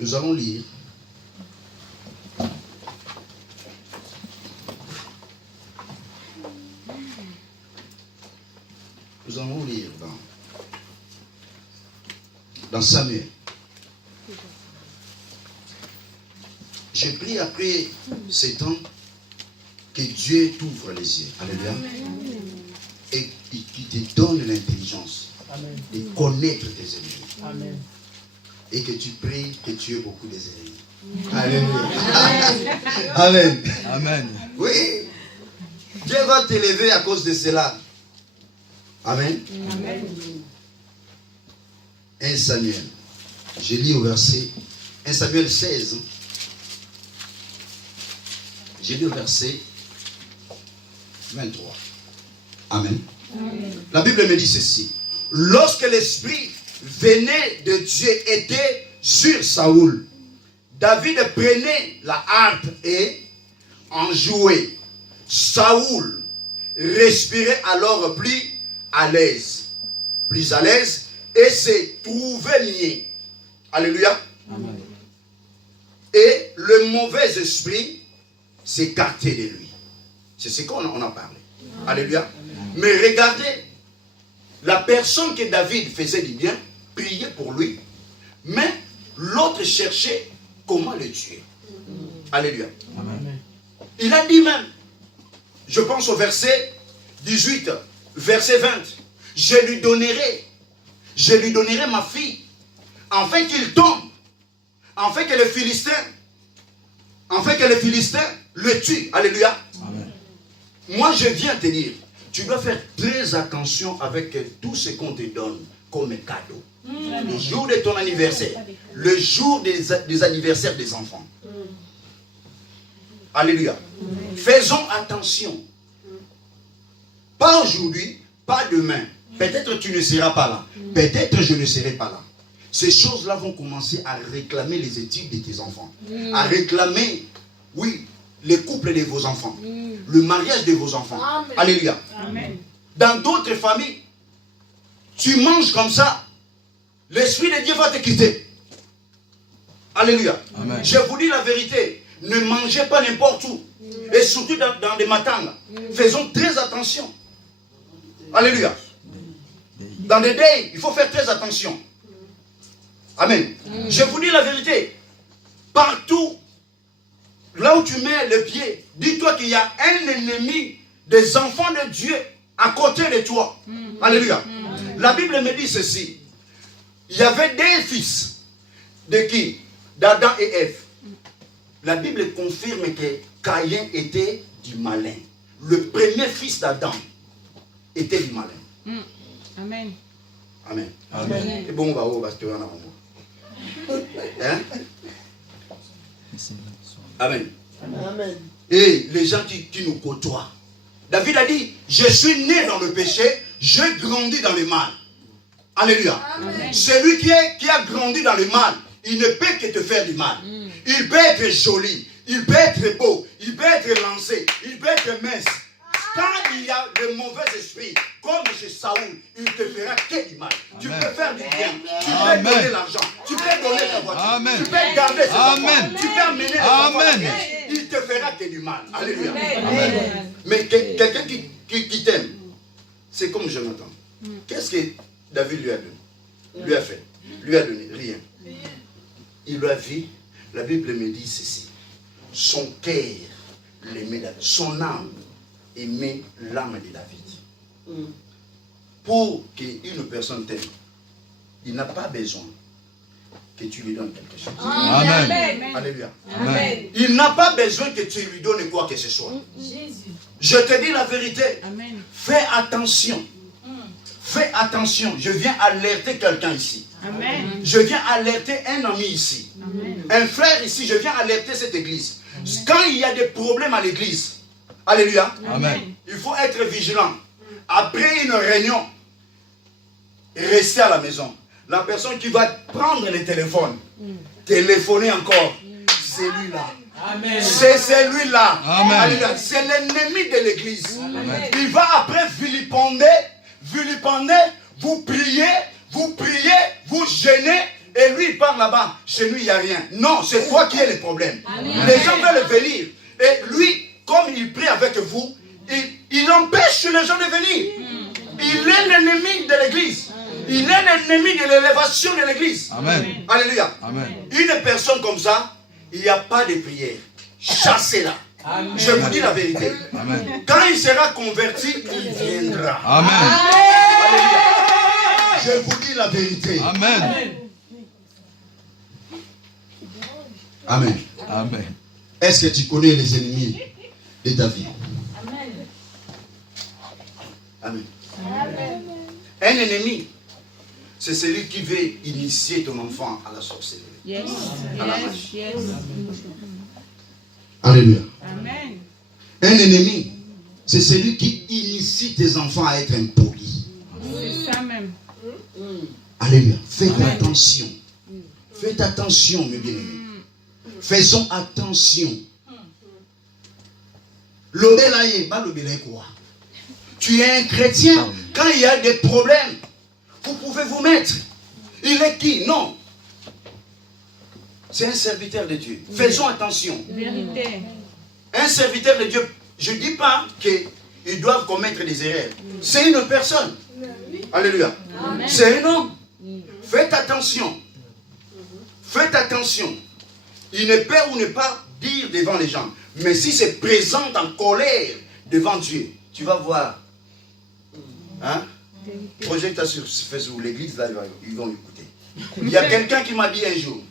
Nous allons lire. Nous allons lire dans Samuel. Je prie après ces temps que Dieu t'ouvre les yeux. Alléluia. Et qu'il te donne l'intelligence de connaître tes ennemis. Amen. Et que tu pries que tu aies beaucoup des ennemis. Alléluia. Amen. Amen. Oui. Dieu va t'élever à cause de cela. Amen. Amen. 1 Samuel. Je lis au verset 1 Samuel 16. Je lis au verset 23. Amen. Amen. La Bible me dit ceci. Lorsque l'esprit venait de Dieu était sur Saoul, David prenait la harpe et en jouait. Saoul respirait alors plus à l'aise. Plus à l'aise et se trouvait lié. Alléluia. Amen. Et le mauvais esprit s'écartait de lui. C'est ce qu'on a parlé. Amen. Alléluia. Amen. Mais regardez, la personne que David faisait du bien, priait pour lui, mais l'autre cherchait comment le tuer. Alléluia. Amen. Il a dit même, je pense au verset 18, verset 20, je lui donnerai ma fille, afin qu'il tombe, afin que le Philistin le tue. Alléluia. Amen. Moi je viens te dire, tu dois faire très attention avec tout ce qu'on te donne comme cadeau. Le jour de ton anniversaire, le jour des anniversaires des enfants. Alléluia. Faisons attention. Pas aujourd'hui, pas demain. Peut-être tu ne seras pas là. Peut-être je ne serai pas là. Ces choses-là vont commencer à réclamer les études de tes enfants. À réclamer, oui, les couples de vos enfants. Le mariage de vos enfants. Amen. Alléluia. Amen. Dans d'autres familles, tu manges comme ça, l'Esprit de Dieu va te quitter. Alléluia. Amen. Je vous dis la vérité, ne mangez pas n'importe où. Et surtout dans des matangs. Faisons très attention. Alléluia. Dans des days, il faut faire très attention. Amen. Je vous dis la vérité. Partout, là où tu mets le pied, dis-toi qu'il y a un ennemi des enfants de Dieu à côté de toi. Alléluia. La Bible me dit ceci. Il y avait des fils de qui? D'Adam et Ève. La Bible confirme que Caïn était du malin. Le premier fils d'Adam était du malin. Amen. Amen. Amen. Et bon, hein? Amen. Amen. Et les gens qui nous côtoient. David a dit, je suis né dans le péché, je grandis dans le mal. Alléluia. Amen. Celui qui a grandi dans le mal, il ne peut que te faire du mal. Il peut être joli, il peut être beau, il peut être lancé, il peut être mince. Quand il y a le mauvais esprit, comme chez Saoul, il te fera que du mal. Amen. Tu peux faire du bien, tu peux donner l'argent, tu peux donner ta voiture, Amen. Tu peux garder ses enfants, tu peux amener les enfants à la crèche. Il te fera que du mal. Alléluia. Amen. Mais quelqu'un qui t'aime, c'est comme Jonathan. Qu'est-ce que David lui a donné? Lui a fait? Lui a donné rien. Il lui a vu, la Bible me dit ceci. Son cœur l'aimait, son âme aimait l'âme de David. Pour qu'une personne t'aime, il n'a pas besoin que tu lui donnes quelque chose. Amen. Amen. Alléluia. Amen. Il n'a pas besoin que tu lui donnes quoi que ce soit. Jésus. Je te dis la vérité. Amen. Fais attention. Fais attention. Je viens alerter quelqu'un ici. Amen. Je viens alerter un ami ici. Amen. Un frère ici. Je viens alerter cette église. Amen. Quand il y a des problèmes à l'église, alléluia, Amen. il faut être vigilant. Après une réunion, restez à la maison. La personne qui va prendre le téléphone, téléphoner encore, c'est lui-là. C'est celui-là. C'est l'ennemi de l'église. Il va après vilipender, vous priez, vous gênez, Et lui, il part là-bas. Chez lui, il n'y a rien. Non, c'est toi qui as les problèmes. Les gens veulent venir. Et lui, comme il prie avec vous, il empêche les gens de venir. Il est l'ennemi de l'église. Il est l'ennemi de l'élévation de l'église. Amen. Alléluia. Amen. Une personne comme ça, il n'y a pas de prière. Chassez-la. Je vous dis la vérité. Amen. Quand il sera converti, il viendra. Amen. Alléluia. Je vous dis la vérité. Amen. Amen. Amen. Est-ce que tu connais les ennemis de ta vie? Amen. Amen. Un ennemi, c'est celui qui veut initier ton enfant à la sorcellerie. Yes. À la Yes. magie. Yes. Alléluia. Amen. Un ennemi, c'est celui qui initie tes enfants à être impolis. C'est ça même. Alléluia. Faites attention. Faites attention, mes bien-aimés. Faisons attention. L'obélaïe, pas l'obélaïe quoi? Tu es un chrétien. Quand il y a des problèmes, vous pouvez vous mettre. Il est qui? Non. C'est un serviteur de Dieu. Faisons attention. Vérité. Un serviteur de Dieu, je ne dis pas qu'ils doivent commettre des erreurs. C'est une personne. Alléluia. C'est un homme. Faites attention. Faites attention. Il ne peut ou ne pas dire devant les gens. Mais si c'est présent en colère devant Dieu, tu vas voir. Hein? Projecte sur Facebook, l'église, là, ils vont écouter. Il y a quelqu'un qui m'a dit un jour,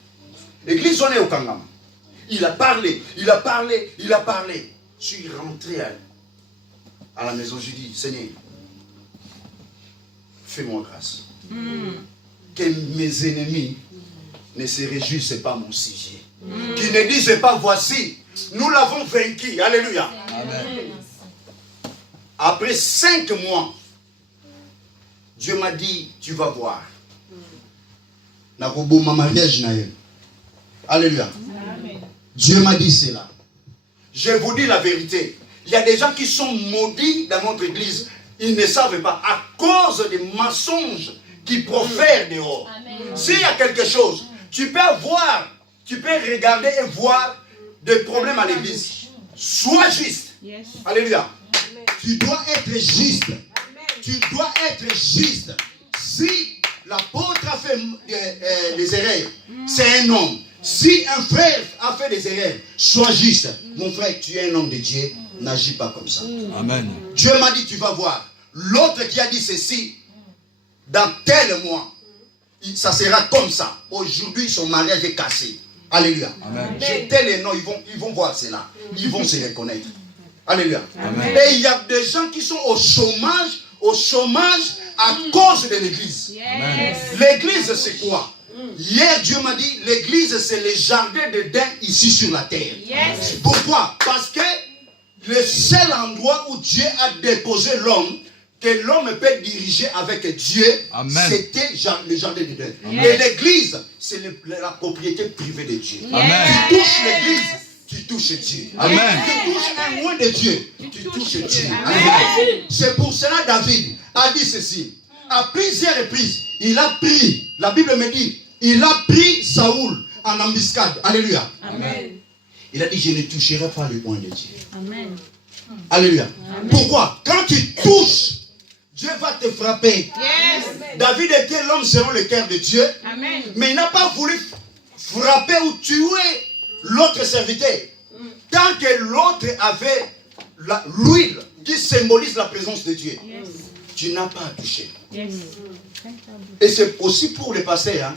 l'église, on est au Kangama. Il a parlé, il a parlé, il a parlé. Je suis rentré à la maison, je dis, Seigneur, fais-moi grâce. Que mes ennemis ne se réjouissent pas mon sujet. Qu'ils ne disent pas, voici, nous l'avons vaincu. Alléluia. Amen. Après 5 mois, Dieu m'a dit, tu vas voir. Alléluia. Dieu m'a dit cela. Je vous dis la vérité. Il y a des gens qui sont maudits dans notre église. Ils ne savent pas à cause des mensonges qu'ils profèrent dehors. S'il y a quelque chose, tu peux voir, tu peux regarder et voir des problèmes à l'église. Sois juste. Yes. Alléluia. Tu dois être juste. Tu dois être juste. Si l'apôtre a fait des erreurs, c'est un homme. Si un frère a fait des erreurs, sois juste. Mon frère, tu es un homme de Dieu, n'agis pas comme ça. Amen. Dieu m'a dit, tu vas voir. L'autre qui a dit ceci, dans tel mois, ça sera comme ça. Aujourd'hui, son mariage est cassé. Alléluia. Jetez les noms, ils vont voir cela. Ils vont se reconnaître. Alléluia. Amen. Et il y a des gens qui sont au chômage à cause de l'église. Yes. L'église, c'est quoi? Hier, Dieu m'a dit, l'église, c'est le jardin d'Éden ici sur la terre. Yes. Pourquoi? Parce que le seul endroit où Dieu a déposé l'homme, que l'homme peut diriger avec Dieu, c'était le jardin d'Éden. Et l'église, c'est la propriété privée de Dieu. Amen. Tu touches l'église, tu touches Dieu. Amen. Tu touches un loin de Dieu, tu touches Dieu. Amen. C'est pour cela David a dit ceci. À plusieurs reprises, il a pris, la Bible me dit, il a pris Saoul en embuscade. Alléluia. Amen. Il a dit, je ne toucherai pas le loin de Dieu. Amen. Alléluia. Pourquoi? Quand tu touches, Dieu va te frapper. Yes. David était l'homme selon le cœur de Dieu. Amen. Mais il n'a pas voulu frapper ou tuer l'autre serviteur. Tant que l'autre avait l'huile qui symbolise la présence de Dieu. Yes. Tu n'as pas à toucher. Yes. Et c'est aussi pour les pasteurs. Hein.